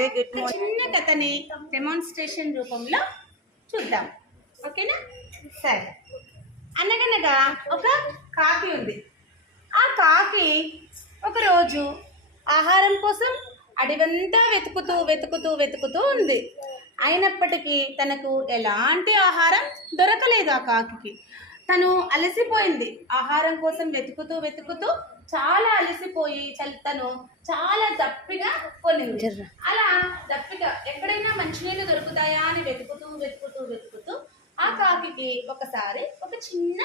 Very good. చిన్న కథని demonstration రూపంలో చూద్దాం, ఓకేనా? సరే. అనగనగా ఒక కాకి ఉంది. ఆ కాకి ఒకరోజు ఆహారం కోసం అడవంతా వెతుకుతూ ఉంది. అయినప్పటికీ తనకు ఎలాంటి ఆహారం దొరకలేదు. ఆ కాకి తను అలసిపోయింది. ఆహారం కోసం వెతుకుతూ చాలా అలసిపోయి తను చాలా దప్పిగా కొనింది. అలా దప్పిగా ఎక్కడైనా మంచినీళ్ళు దొరుకుతాయా అని వెతుకుతూ ఆ కాకి ఒకసారి ఒక చిన్న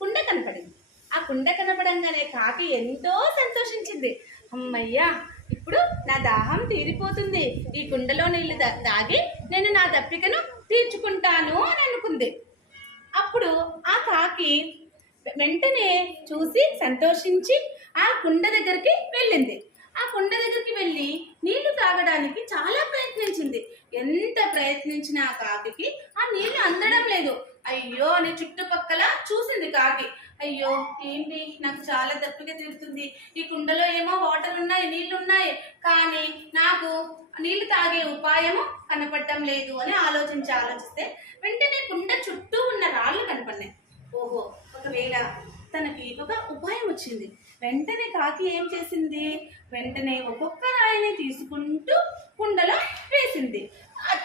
కుండ కనపడింది. ఆ కుండ కనపడంగానే కాకి ఎంతో సంతోషించింది. అమ్మయ్యా, ఇప్పుడు నా దాహం తీరిపోతుంది. ఈ కుండలో నీళ్లు తాగి నేను నా దప్పికను తీర్చుకుంటాను అని అనుకుంది. అప్పుడు ఆ కాకి వెంటనే చూసి సంతోషించి ఆ కుండ దగ్గరికి వెళ్ళింది. ఆ కుండ దగ్గరికి వెళ్ళి నీళ్లు తాగడానికి చాలా ప్రయత్నించింది. ఎంత ప్రయత్నించినా ఆ కాకి ఆ నీళ్లు అందడం లేదు. అయ్యో అని చుట్టుపక్కల చూసింది కాకి. అయ్యో, ఏంటి, నాకు చాలా దప్పిక తీరుతుంది. ఈ కుండలో ఏమో వాటర్ ఉన్నాయి, నీళ్లు ఉన్నాయి, కానీ నాకు నీళ్లు తాగే ఉపాయము కనపడటం లేదు అని ఆలోచిస్తే వెంటనే కుండ చుట్టూ ఉన్న రాళ్ళు కనపడినాయి. ఓహో, ఒకవేళ తనకి ఒక ఉపాయం వచ్చింది. వెంటనే కాకి ఏం చేసింది, వెంటనే ఒక్కొక్క రాయిని తీసుకుంటూ కుండలో వేసింది.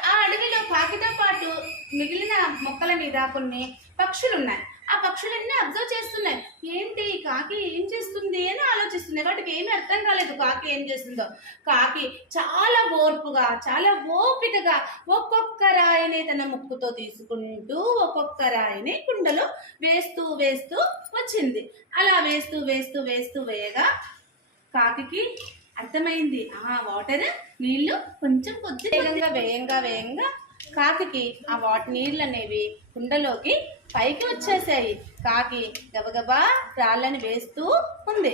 ఆ అడవిలో కాకితో పాటు మిగిలిన మొక్కల మీద కొన్ని పక్షులు ఉన్నాయి. ఆ పక్షులన్నీ అబ్జర్వ్ చేస్తున్నాయి. ఏంటి కాకి ఏం చేస్తుంది అని ఆలోచిస్తున్నాయి. వాటికి ఏమీ అర్థం కాలేదు కాకి ఏం చేస్తుందో. కాకి చాలా ఓర్పుగా, చాలా ఓపికగా ఒక్కొక్క రాయిని తన ముక్కుతో తీసుకుంటూ ఒక్కొక్క రాయిని కుండలో వేస్తూ వచ్చింది. అలా వేస్తూ వేయగా కాకి అర్థమైంది, ఆ వాటర్ నీళ్లు కొంచెం వేయంగా కాకి ఆ నీళ్ళు అనేవి కుండలోకి పైకి వచ్చేసాయి. కాకి గబగబా రాళ్ళని వేస్తూ ఉంది.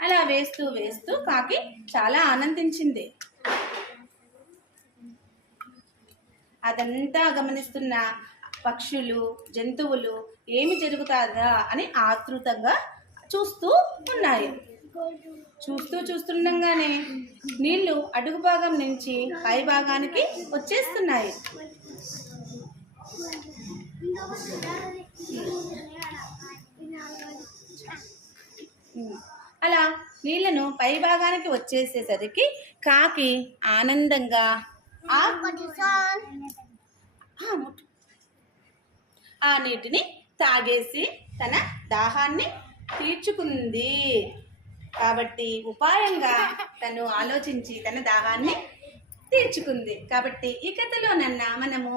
అలా వేస్తూ కాకి చాలా ఆనందించింది. అదంతా గమనిస్తున్న పక్షులు, జంతువులు ఏమి జరుగుతుందా అని ఆతృతంగా చూస్తూ ఉన్నాయి. చూస్తుండగానే నీళ్లు అడుగు భాగం నుంచి పై భాగానికి వచ్చేస్తున్నాయి. అలా నీళ్లను పై భాగానికి వచ్చేసేసరికి కాకి ఆనందంగా ఆ నీటిని తాగేసి తన దాహాన్ని తీర్చుకుంది. కాబట్టి ఉపాయంగా తను ఆలోచించి తన దాహాన్ని తీర్చుకుంది. కాబట్టి ఈ కథలోనన్నా మనము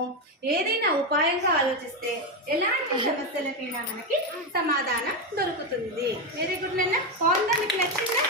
ఏదైనా ఉపాయంగా ఆలోచిస్తే ఎలాంటి సమస్యలకైనా మనకి సమాధానం దొరుకుతుంది. వెరీ గుడ్ నాన్న. బాగుందా? మీకు నచ్చిందా?